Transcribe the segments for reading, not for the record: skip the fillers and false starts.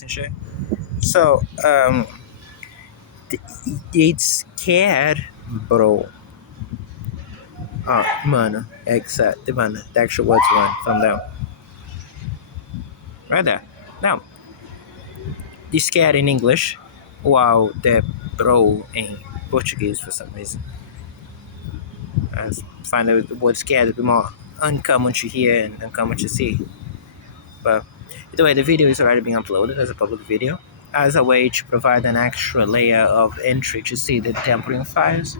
and shit. So, it's scared, bro. Mano, exato, mano. The actual words one from them. Right there. Now, the scared in English, while the bro in Portuguese for some reason. I find the word scared a bit more uncommon to hear and uncommon to see. But either way, the video is already being uploaded as a public video as a way to provide an extra layer of entry to see the tempering files.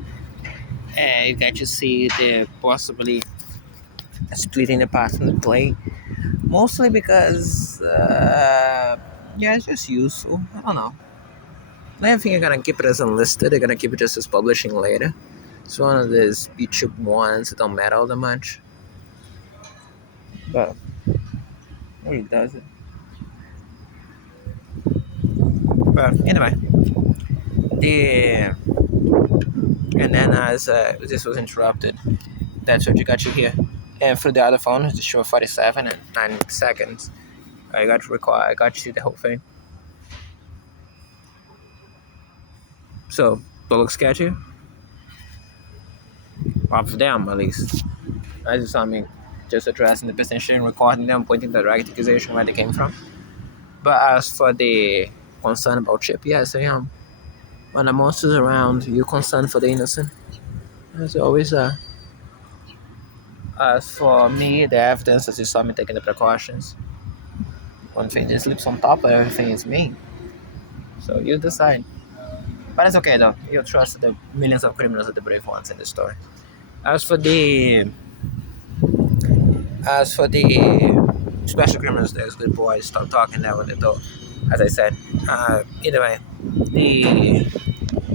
And you get to see the possibly splitting the parts from the play. Mostly because, yeah, it's just useful. I don't know. I don't think they're gonna keep it as unlisted. They're gonna keep it just as publishing later. It's one of these YouTube ones that don't matter all that much. But it really doesn't. But anyway, the and then as this was interrupted, that's what you got to hear. And for the other phone, it's show 47 and 9 seconds. I got to record. I got to see the whole thing. So, do it look sketchy? Well, for them, at least. I just saw me just addressing the position, recording them, pointing the right accusation where they came from. But as for the concern about Chip, yes, I am. When the monster's around, you're concerned for the innocent. As you always are. As for me, the evidence, as you saw me taking the precautions, one thing that slips on top of everything is me. So you decide. But it's okay though. You trust the millions of criminals are the brave ones in the story. As for the special criminals, there's good boys. Stop talking that with the door. As I said. Either way, the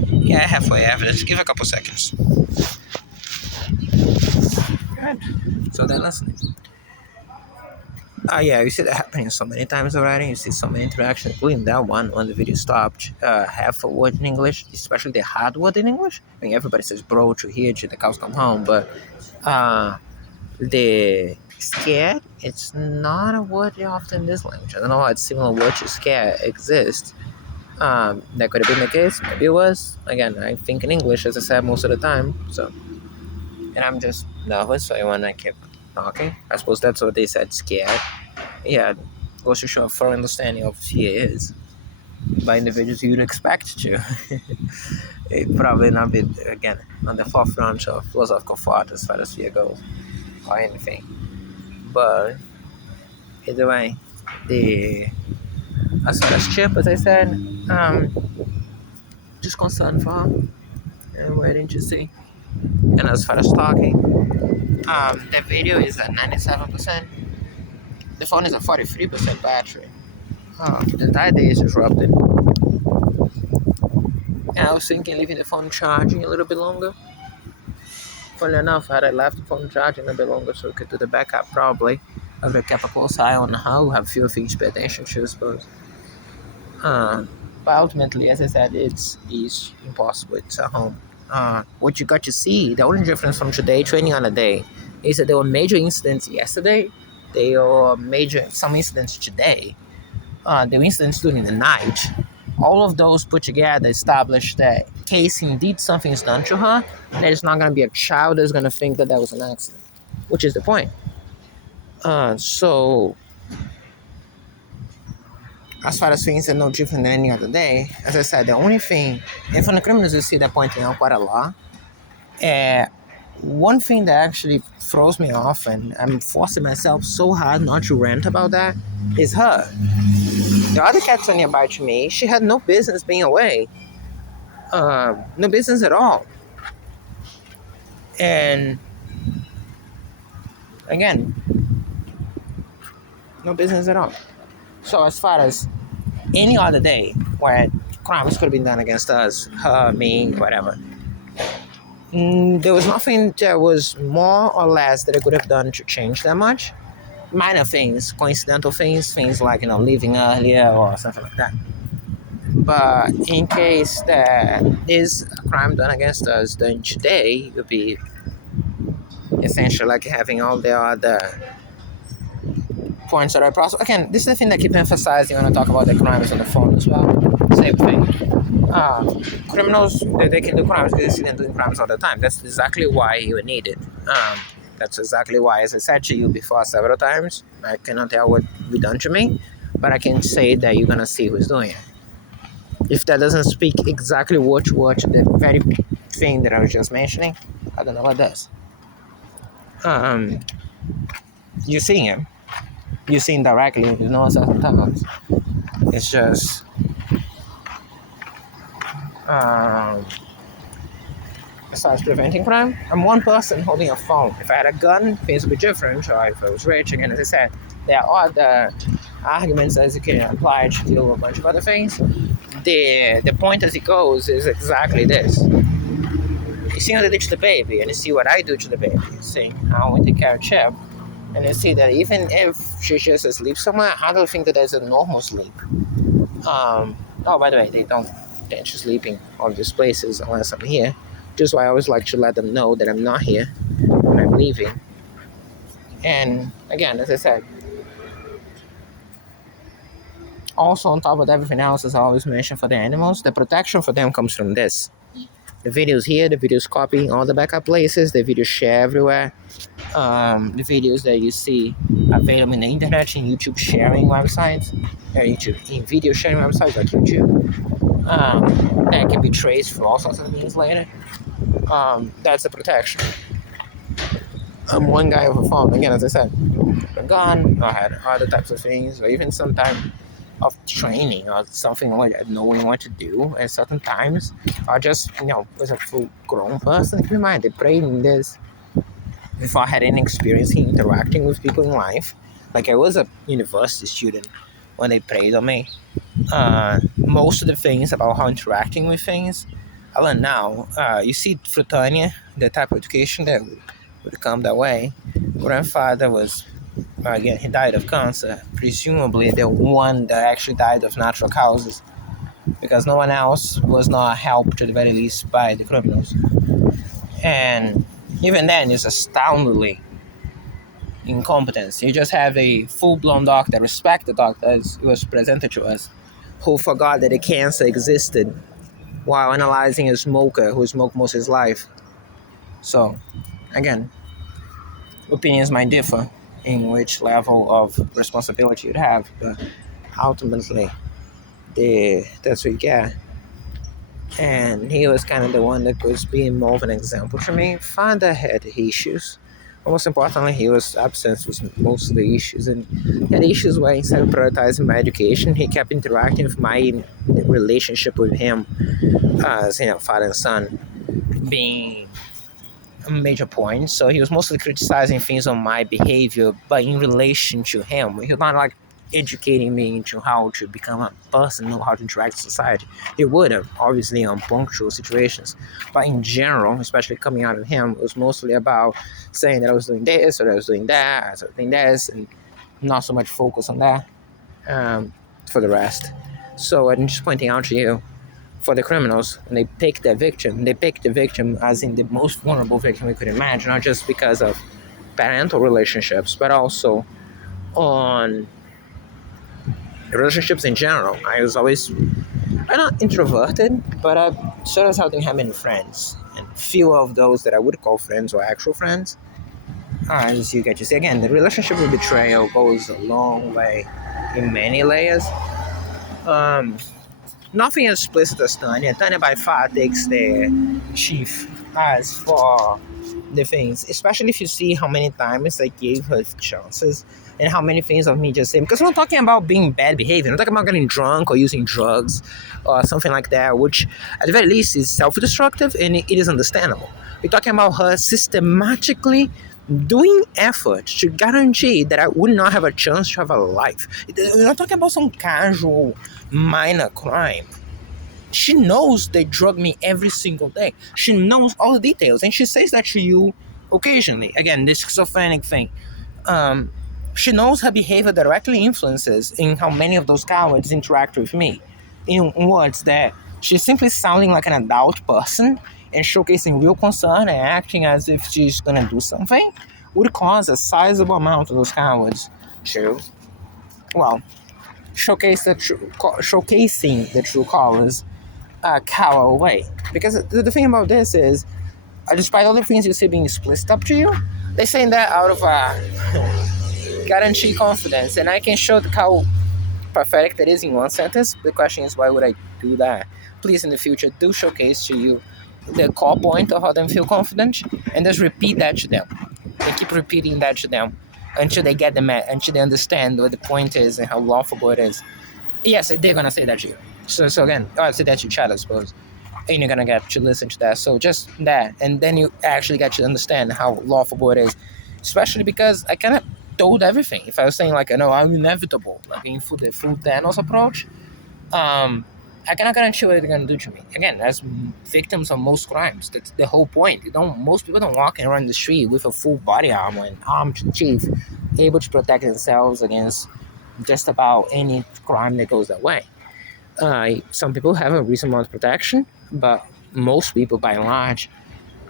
yeah, halfway evidence. Give a couple seconds. Good. So they're listening. Yeah, you see that happening so many times already. You see so many interactions, including that one when the video stopped. Half a word in English, especially the hard word in English. I mean, everybody says bro to here, to the cows come home, but the scared, it's not a word you often in this language. I don't know what similar word to scared exists. That could have been the case. Maybe it was. Again, I think in English, as I said, most of the time. So, and I'm just nervous, so I want to keep talking. I suppose that's what they said, scared. Yeah, goes to show a full understanding of who he is by individuals you'd expect to. It probably not be, again, on the forefront of philosophical thought as far as fear goes, or anything. But either way, as far as Chip, as I said, just concerned for him and waiting to see. And as far as talking, the video is at 97%. The phone is at 43% battery. The entire day is disrupted. And I was thinking leaving the phone charging a little bit longer. Funny enough, had I left the phone charging a bit longer so we could do the backup, probably I would have kept a close eye on how we have fewer things to pay attention to, I suppose. But ultimately, as I said, it's impossible. It's at home. What you got to see, the only difference from today to any other day, is that there were major incidents yesterday. There were some incidents today. There were incidents during the night. All of those put together establish that in case indeed something is done to her, there's not going to be a child that's going to think that was an accident, which is the point. So, as far as things are no different than any other day, as I said, the only thing, and from the criminals you see that pointing out quite a lot, one thing that actually throws me off, and I'm forcing myself so hard not to rant about that, is her. The other cats are nearby to me. She had no business being away. No business at all. And again, no business at all. So as far as any other day where crimes could have been done against us, her, me, whatever, there was nothing that was more or less that I could have done to change that much. Minor things, coincidental things like, leaving earlier or something like that. But in case there is a crime done against us, then today would be essentially like having all the other points that are possible. Again, this is the thing that keeps emphasizing when I talk about the crimes on the phone as well. Same thing. Criminals, they can do crimes because they see them doing crimes all the time. That's exactly why you need it. That's exactly why, as I said to you before several times, I cannot tell what be done to me, but I can say that you're gonna see who's doing it. If that doesn't speak exactly what the very thing that I was just mentioning, I don't know what does. You see him. You see him directly, you know, certain times. It's just besides preventing crime, I'm one person holding a phone. If I had a gun, things would be different. Or if I was rich, again, as I said, there are other arguments as you can apply to deal with a bunch of other things. The point as it goes is exactly this. You see what I do to the baby, and you see what I do to the baby. You see how we take care of Chip, and you see that even if she's just asleep somewhere, I don't think that there's a normal sleep. Oh, by the way, they don't tend to sleep in all these places unless I'm here. Just why I always like to let them know that I'm not here when I'm leaving. And again, as I said, also on top of everything else, as I always mention for the animals, the protection for them comes from this. The videos here, the videos copying all the backup places, the videos share everywhere. The videos that you see available in the internet, in YouTube sharing websites, or in video sharing websites like YouTube, that can be traced for all sorts of things later. That's the protection. I'm one guy with a phone. Again, as I said, a gun, I had other types of things, or even some type of training or something like that, knowing what to do at certain times, or just, as a full grown person. Keep in mind, they prayed in this before I had any experience in interacting with people in life. Like I was a university student when they prayed on me. Most of the things about how interacting with things, I learned now. You see, through Tanya, the type of education that would come that way. Grandfather was, again, he died of cancer. Presumably the one that actually died of natural causes, because no one else was not helped, at the very least, by the criminals. And even then, it's astoundingly incompetence. You just have a full-blown doctor, respect the doctor as it was presented to us, who forgot that the cancer existed while analyzing a smoker who smoked most of his life. So, again, opinions might differ in which level of responsibility you'd have, but ultimately, that's what you get. And he was kind of the one that was being more of an example to me. Father had issues. Most importantly, his absence was most of the issues. And he had issues where instead of prioritizing my education, he kept interacting with my relationship with him as, father and son being a major point. So he was mostly criticizing things on my behavior, but in relation to him. He was not like educating me into how to become a person, know how to interact with society. He would have, obviously, on punctual situations. But in general, especially coming out of him, it was mostly about saying that I was doing this or I was doing that, I was doing this, and not so much focus on that for the rest. So I'm just pointing out to you, for the criminals, when they pick the victim as in the most vulnerable victim we could imagine, not just because of parental relationships, but also on relationships in general. I'm not introverted, but I sort of seldom have many friends, and few of those that I would call friends or actual friends. As you get to see, again, the relationship with betrayal goes a long way in many layers. Nothing as explicit as Tanya. Tanya by far takes the chief as for the things, especially if you see how many times I gave her chances and how many things of me just saying, because we're not talking about being bad behavior, we're not talking about getting drunk or using drugs or something like that, which at the very least is self-destructive and it is understandable. We're talking about her systematically doing effort to guarantee that I would not have a chance to have a life. We're not talking about some casual minor crime. She knows they drug me every single day. She knows all the details, and she says that to you occasionally. Again, this schizophrenic thing. She knows her behavior directly influences in how many of those cowards interact with me. In words that she's simply sounding like an adult person and showcasing real concern and acting as if she's gonna do something would cause a sizable amount of those cowards to well, showcasing the true colors cower away. Because the thing about this is, despite all the things you see being split up to you, they're saying that out of guarantee confidence, and I can show how pathetic that is in one sentence. The question is, why would I do that? Please, in the future, do showcase to you the core point of how them feel confident, and just repeat that to them. They keep repeating that to them until they get the until they understand what the point is and how laughable it is. Yes, they're gonna say that to you. So again, I'll say that to chat, I suppose, and you're gonna get to listen to that. So just that, and then you actually get to understand how laughable it is, especially because I kind of told everything. If I was saying like, no, I'm inevitable, like in the full Thanos approach, I cannot guarantee what they're gonna do to me. Again, as victims of most crimes, that's the whole point. Most people don't walk around the street with a full body armor and armed to the teeth, able to protect themselves against just about any crime that goes that way. Some people have a reasonable amount of protection, but most people, by and large,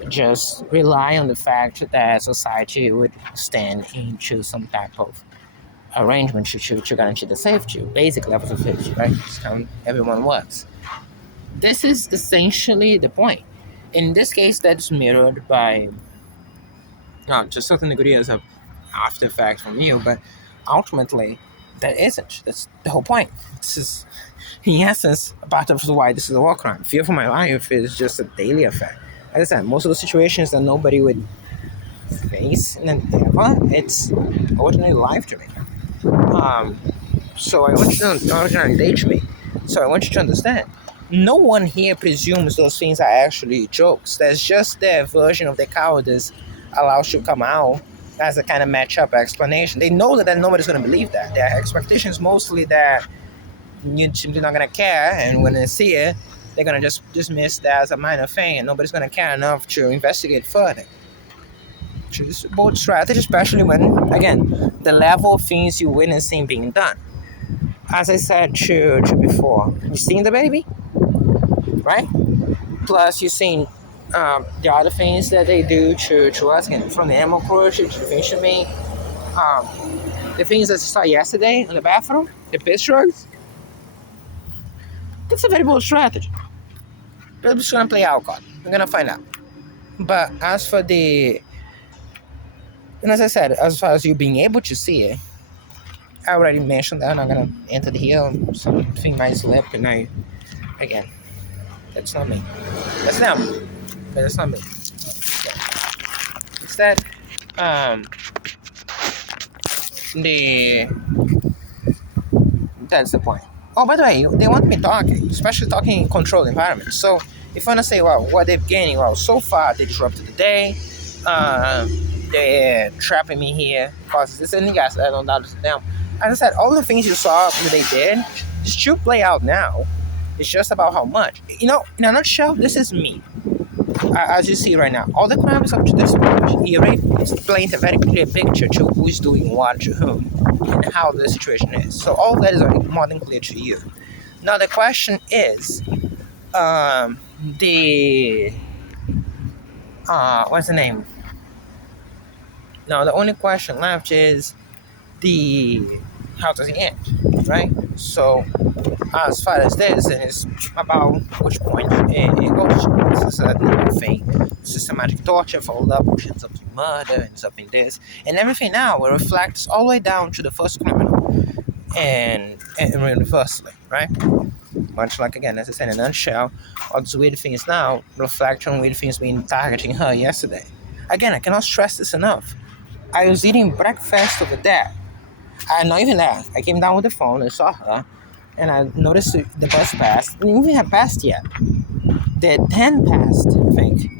just rely on the fact that society would stand into some type of arrangement to guarantee the safety, basic levels of safety, right? It's how everyone works. This is essentially the point. In this case, that's mirrored by to a certain degree as a after effect from you, but ultimately, that isn't. That's the whole point. This is, in essence, a part of why this is a war crime. Fear for my life is just a daily affair. As I said, most of the situations that nobody would face ever, it's ordinary life to me. So I want you to ordinary day to me. So I want you to understand. No one here presumes those things are actually jokes. That's just their version of the cowardice allows you to come out as a kind of match-up explanation. They know that nobody's going to believe that. Their expectation is mostly that you're simply not going to care, and when they see it, they're going to just dismiss that as a minor thing, and nobody's going to care enough to investigate further. It's a bold strategy, especially when, again, the level of things you're witnessing being done. As I said to before, you seen the baby, right? Plus, you've seen the other things that they do to us, and from the animal cruelty to the things to me. The things that I saw yesterday in the bathroom, the piss drugs. That's a very bold strategy. But it's gonna play out, God. We're gonna find out. But as for and as I said, as far as you being able to see it, I already mentioned that I'm not gonna enter the hill. Something might slip, and again, that's not me. That's them, but that's not me. Instead, that's the point. Oh, by the way, they want me talking, especially talking in controlled environments. So if you want to say, well, what they've gained, well, so far they disrupted the day. They're trapping me here because this is guys. I don't doubt them. As I said, all the things you saw that they did should play out now. It's just about how much. In a nutshell, this is me. As you see right now, all the crimes up to this point, he already explained a very clear picture to who's doing what to whom and how the situation is. So all that is already more than clear to you. Now the question is, what's the name? Now the only question left is how does it end, right? So as far as this, and it's about which point it goes. This is a new thing. Systematic torture followed up, which ends up in murder, ends up in this, and everything now it reflects all the way down to the first criminal, and reversely, right? Much like, again, as I said in a nutshell, all these weird things now reflect on weird things being targeting her yesterday. Again, I cannot stress this enough. I was eating breakfast over there. Not even that. I came down with the phone and saw her, and I noticed the bus passed. It didn't even have passed yet. The 10 passed, I think,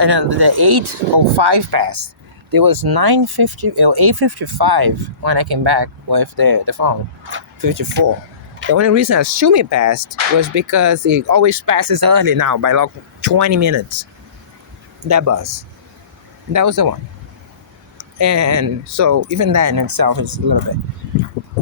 and then the 8:05 passed. There was 8:55 when I came back with the phone. 54. The only reason I assume it passed was because it always passes early now by like 20 minutes. That bus. That was the one. And so even that in itself is a little bit.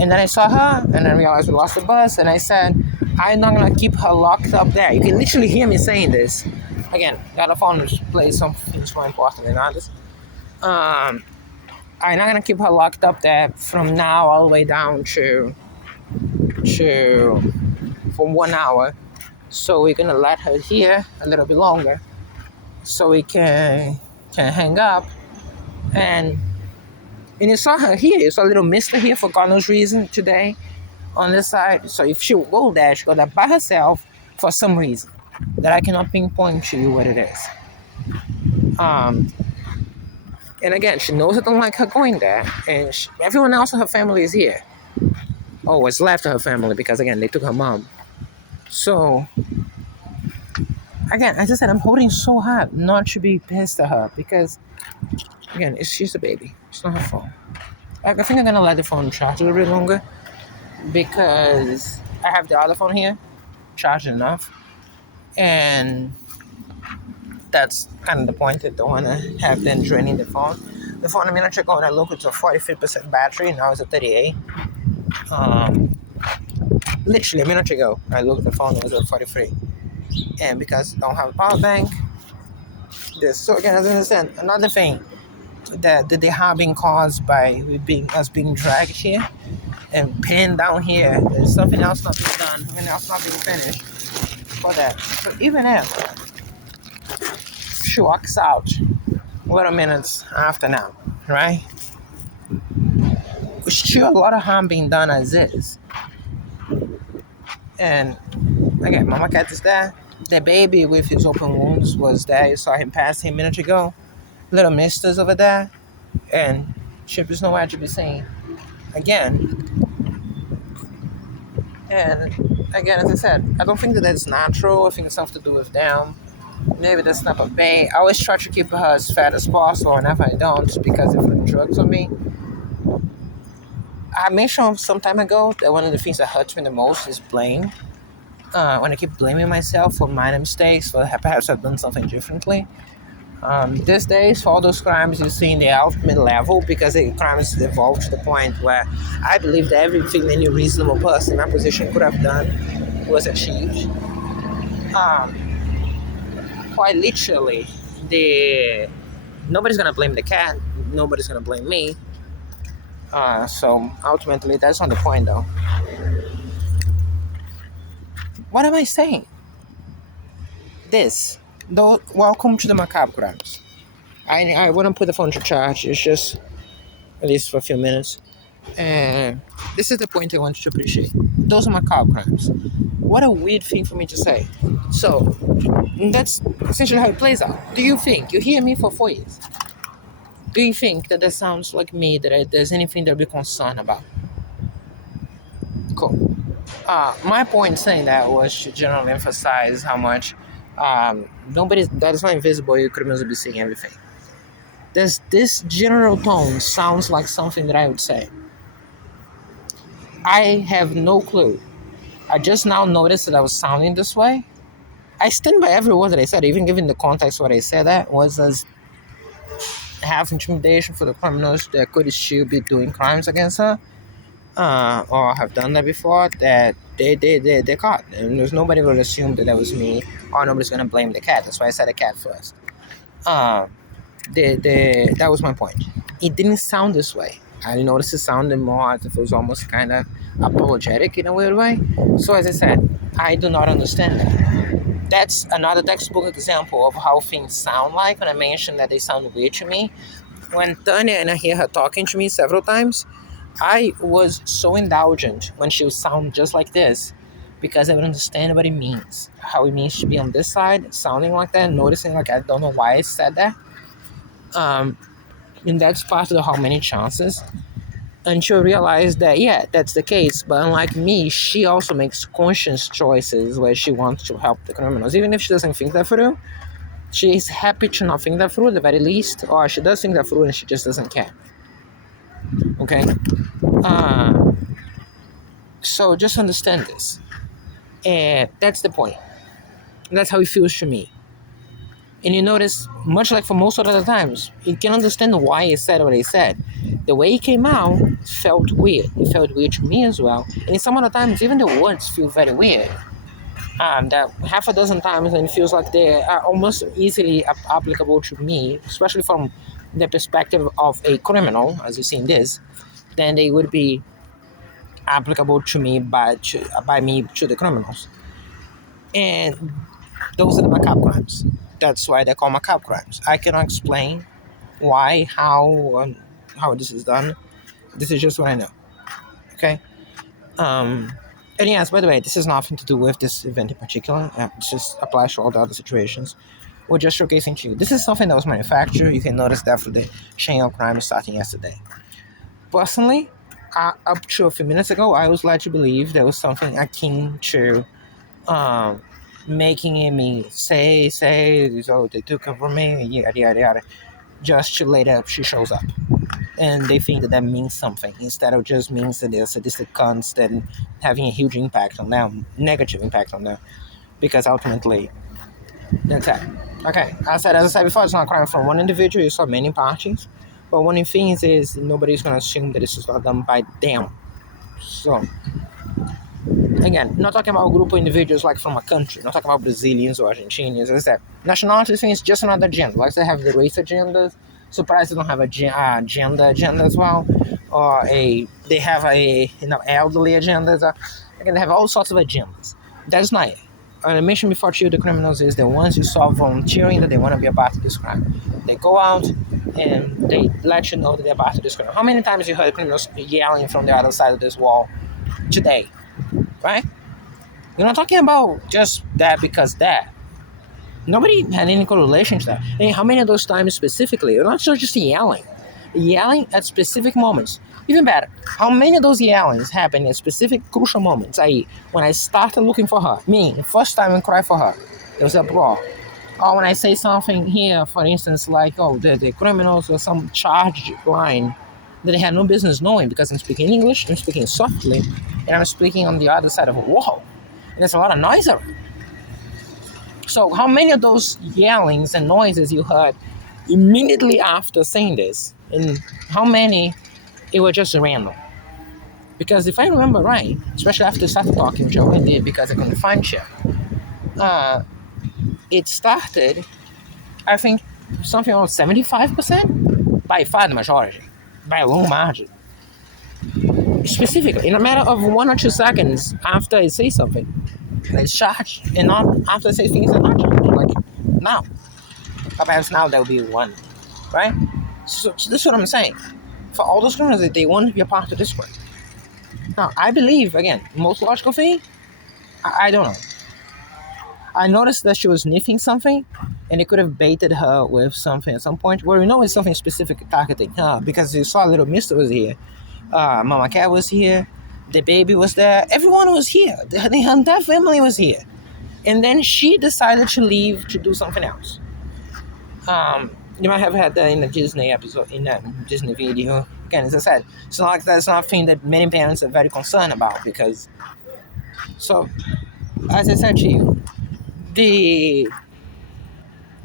And then I saw her, and I realized we lost the bus, and I said, I'm not gonna keep her locked up there. You can literally hear me saying this. Again, got a phone which plays some things more important than others. I I'm not gonna keep her locked up there from now all the way down to for 1 hour. So we're gonna let her here a little bit longer, so we can hang up. And you saw her here. You saw a little mister here for God knows reason today on this side. So if she will go there, she'll go there by herself for some reason that I cannot pinpoint to you what it is. And again, she knows I don't like her going there, and everyone else in her family is here. Oh, what's left of her family, because again, they took her mom. So, again, as I said, I'm holding so hard not to be pissed at her, because, again, she's a baby. It's not her fault. I think I'm gonna let the phone charge a little bit longer, because I have the other phone here, charged enough, and that's kind of the point. I don't want to have them draining the phone. The phone a minute ago, when I looked, it's a 43% battery. Now it's a 38. Literally a minute ago, I looked at the phone, it was at 43. And because I don't have a power bank, so again, as I understand, another thing that the harm being caused by us being dragged here and pinned down here, there's something else not being done, something else not being finished for that. But even if she walks out little minutes after now, right? Still a lot of harm being done as is. And again, Mama Cat is there. The baby with his open wounds was there. You saw him pass him a minute ago. Little misters over there. And Chip is nowhere to be seen. Again. And again, as I said, I don't think that's natural. I think it's something to do with them. Maybe that's not a bait. I always try to keep her as fat as possible, and if I don't, because of drugs on me. I mentioned some time ago that one of the things that hurts me the most is blame. When I keep blaming myself for minor mistakes, for perhaps I've done something differently. These days, for all those crimes you see in the ultimate level, because the crimes evolved to the point where I believe that everything any reasonable person in my position could have done was achieved. Quite literally, nobody's gonna blame the cat. Nobody's gonna blame me. So ultimately, that's not the point, though. What am I saying? Welcome to the Macabre Crimes. I wouldn't put the phone to charge. It's just at least for a few minutes. And this is the point I want you to appreciate. Those are Macabre Crimes. What a weird thing for me to say. So that's essentially how it plays out. Do you think you hear me for 4 years? Do you think that sounds like me, that there's anything to be concerned about? Cool. My point saying that was to generally emphasize how much that is not invisible. You criminals will be seeing everything. This general tone sounds like something that I would say. I have no clue. I just now noticed that I was sounding this way. I stand by every word that I said, even given the context what I said that was as have intimidation for the criminals that could still be doing crimes against her, or have done that before, that they caught. And there's nobody will assume that was me, or nobody's gonna blame the cat. That's why I said the cat first. That was my point. It didn't sound this way. I noticed it sounded more as if it was almost kind of apologetic in a weird way. So as I said, I do not understand that. That's another textbook example of how things sound like when I mentioned that they sound weird to me. When Tanya and I hear her talking to me several times, I was so indulgent when she would sound just like this, because I would understand what it means, how it means to be on this side, sounding like that, noticing like I don't know why I said that. And that's part of the how many chances. And she'll realize that, yeah, that's the case. But unlike me, she also makes conscious choices where she wants to help the criminals. Even if she doesn't think that through, she's happy to not think that through at the very least. Or she does think that through and she just doesn't care. Okay? So just understand this. And that's the point. And that's how it feels to me. And you notice, much like for most other times, you can understand why he said what he said. The way he came out felt weird. It felt weird to me as well. And some other times, even the words feel very weird. That half a dozen times, and it feels like they are almost easily applicable to me, especially from the perspective of a criminal, as you see in this, then they would be applicable to me by me to the criminals. And those are the macabre crimes. That's why they're called macabre crimes. I cannot explain why, how this is done. This is just what I know. Okay. Um, and yes, by the way, this has nothing to do with this event in particular. It just applies to all the other situations. We're just showcasing to you. This is something that was manufactured. You can notice that for the chain of crime starting yesterday. Personally, up to a few minutes ago, I was led to believe there was something akin to um, making me say, so they took it from me, yada, yada, yada, just to later she shows up. And they think that that means something instead of just means that they're sadistic cunts that having a huge impact on them, negative impact on them, because ultimately that's it. Okay, as I said before, it's not a crime from one individual, it's from many parties. But one of the things is nobody's going to assume that this is not done by them. So, again, not talking about a group of individuals like from a country, not talking about Brazilians or Argentinians. As that nationality thing is just another agenda. Like they have the race agendas. Surprised they don't have a gender agenda as well, or they have a elderly agendas. Again, they have all sorts of agendas. That's not it. I mentioned before to you, the criminals is the ones you saw volunteering that they want to be a part of this crime. They go out and they let you know that they're part of this crime. How many times you heard criminals yelling from the other side of this wall today? Right? You're not talking about just that because that. Nobody had any correlation to that. And how many of those times specifically? You're not just yelling at specific moments. Even better, how many of those yellings happen at specific crucial moments? I.e., when I started looking for her, me, the first time I cried for her, there was a brawl. Or when I say something here, for instance, like, oh, the criminals or some charged line that they had no business knowing because I'm speaking English, I'm speaking softly, and I'm speaking on the other side of a wall. And there's a lot of noise around. So how many of those yellings and noises you heard immediately after saying this? And how many it was just random? Because if I remember right, especially after I started talking, which I only did because I couldn't find shit, it started, I think, something around 75%, by far the majority, by a long margin. Specifically, in a matter of 1 or 2 seconds after I say something, it's charged, and not after I say things are not charged, like now. Perhaps now there will be one, right? So this is what I'm saying. For all those criminals, they want to be a part of this group. Now, I believe, again, most logical thing, I don't know. I noticed that she was sniffing something, and it could have baited her with something at some point. Where we know it's something specific targeting her, because you saw little Mister was here, Mama Cat was here, the baby was there, everyone was here, the entire family was here. And then she decided to leave to do something else. You might have had that in a Disney episode, in that Disney video. Again, as I said, it's not like that's not a thing that many parents are very concerned about, because, so, as I said to you,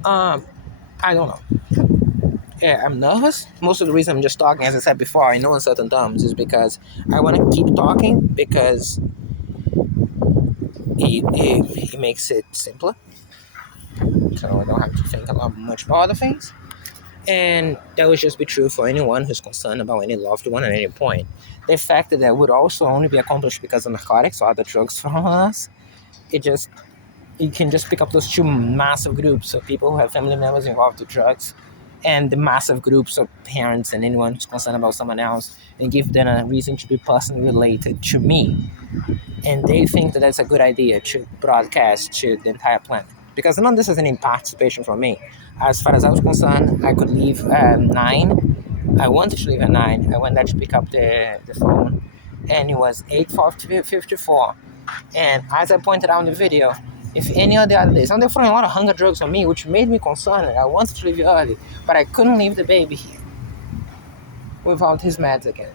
I don't know. Yeah, I'm nervous. Most of the reason I'm just talking, as I said before, I know in certain terms, is because I want to keep talking, because it makes it simpler. So I don't have to think a lot much about other things. And that would just be true for anyone who's concerned about any loved one at any point. The fact that would also only be accomplished because of narcotics or other drugs from us, you can just pick up those two massive groups of people who have family members involved with drugs, and the massive groups of parents and anyone who's concerned about someone else, and give them a reason to be personally related to me. And they think that that's a good idea to broadcast to the entire planet. Because none of this has any participation from me. As far as I was concerned, I could leave at 9. I wanted to leave at 9. I went there to pick up the phone, and it was 8:54. And as I pointed out in the video, if any of the other days, and they're throwing a lot of hunger drugs on me, which made me concerned. I wanted to leave early, but I couldn't leave the baby here without his meds again.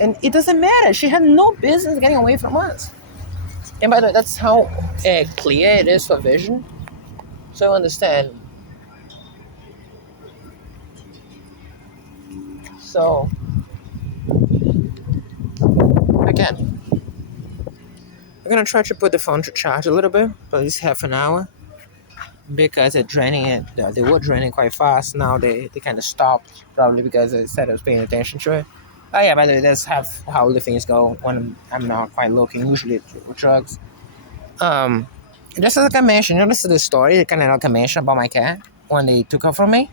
And it doesn't matter. She had no business getting away from us. And by the way, that's how clear it is for vision. So I understand. So, again, I'm going to try to put the phone to charge a little bit, for at least half an hour. because it draining it. They were draining quite fast. Now they kind of stopped, probably because instead of paying attention to it. Oh yeah, by the way, that's how the things go when I'm not quite looking. Usually with drugs. Um, just like I mentioned, you know, this is the story, kind of like I mentioned about my cat when they took her from me.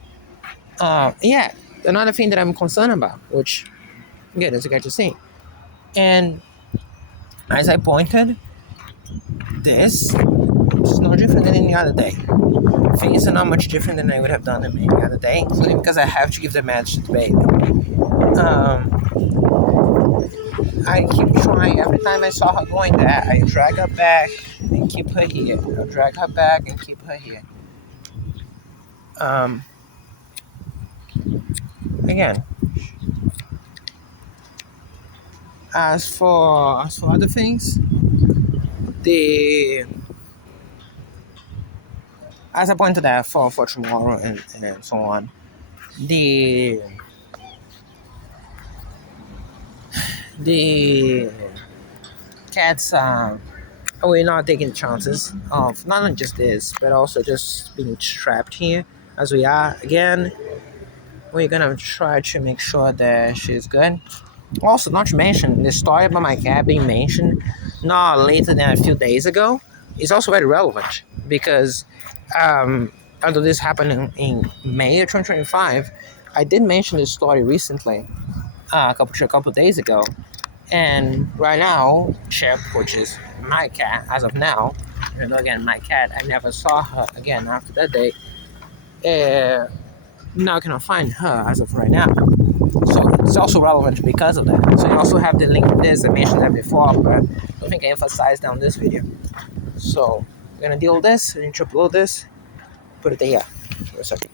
Yeah, another thing that I'm concerned about, which again, as you get to see, and as I pointed, this is no different than any other day. Things are not much different than I would have done any other day, including because I have to give the meds to the baby. I keep trying. Every time I saw her going there, I drag her back and keep her here. I'll drag her back and keep her here. Um, Again, as for other things, the as I pointed out for tomorrow and so on, the cats we're not taking chances of not only just this, but also just being trapped here as we are. Again, we're gonna try to make sure that she's good. Also, not to mention the story about my cat being mentioned not later than a few days ago is also very relevant because although this happened in May of 2025, I did mention this story recently, a couple days ago, and right now, Chip, which is my cat as of now, and again my cat, I never saw her again after that day. Now cannot find her as of right now. So it's also relevant because of that. So you also have the link to this. I mentioned that before, but I don't think I emphasized on this video. So we're gonna deal with this, and upload this, put it there for a second.